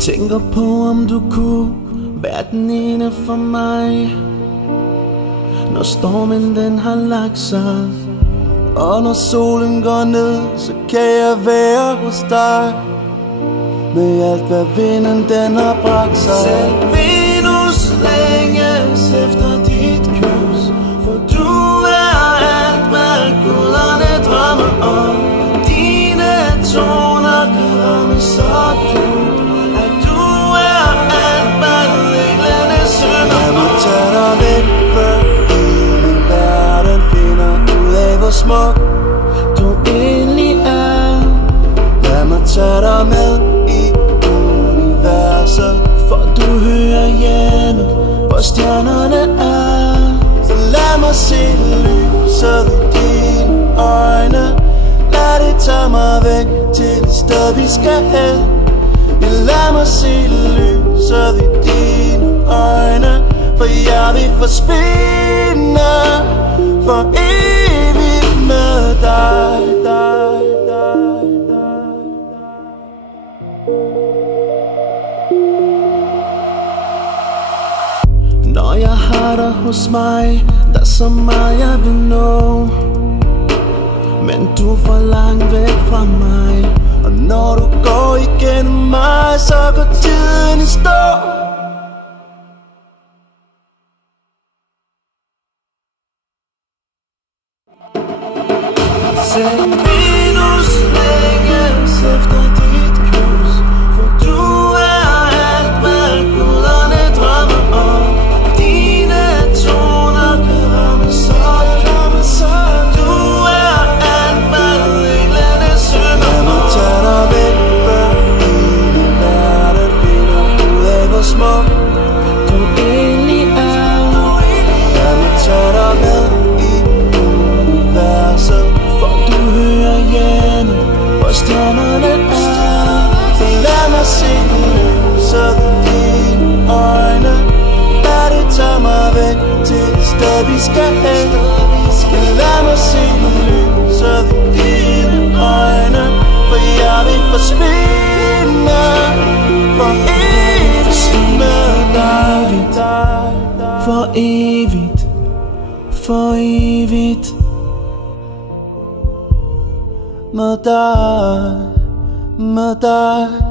Tænker på om du kunne være den ene for mig, når stormen den har lagt sig, og når solen går ned, så kan jeg være hos dig, med alt hvad vinden den har bragt sig. Selv Venus længes efter dit kys, for du er alt hvad guderne drømmer om. Dine toner kan ramme så dybt, at du er alt hvad englene synger. Lad mig tage dig væk, før hele verden finder ud af hvor smuk du egentlig er. Lad mig tage dig med i universet, for du hører hjemme, hvor stjernerne er. Så lad mig se lyset i dine øjne, lad det tage mig væk til det sted vi skal hen. Lad mig se lyset i dine øjne, for jeg vil forsvinde for evigt med dig. Når jeg har dig hos mig, der er så meget jeg vil nå, men du er for langt væk fra mig. Og når du går igennem mig, så går tiden i stå. Selv Venus længes efter dit kys, for du er alt hvad guderne drømmer om. Dine toner kan ramme så dybt, du er alt hvad englene synger. Lad mig tage dig væk, før hele verden finder ud af hvor smuk du egentlig er. Lad mig tage dig med i universet, for du hører hjemme, hvor stjernerne er. Så lad mig se lyset i dine øjne, lad det tage mig væk til det sted vi skal hen. Lad mig se lyset i dine øjne, for jeg vil forsvinde for evigt med dig. For evigt, for evigt med dig, med dig.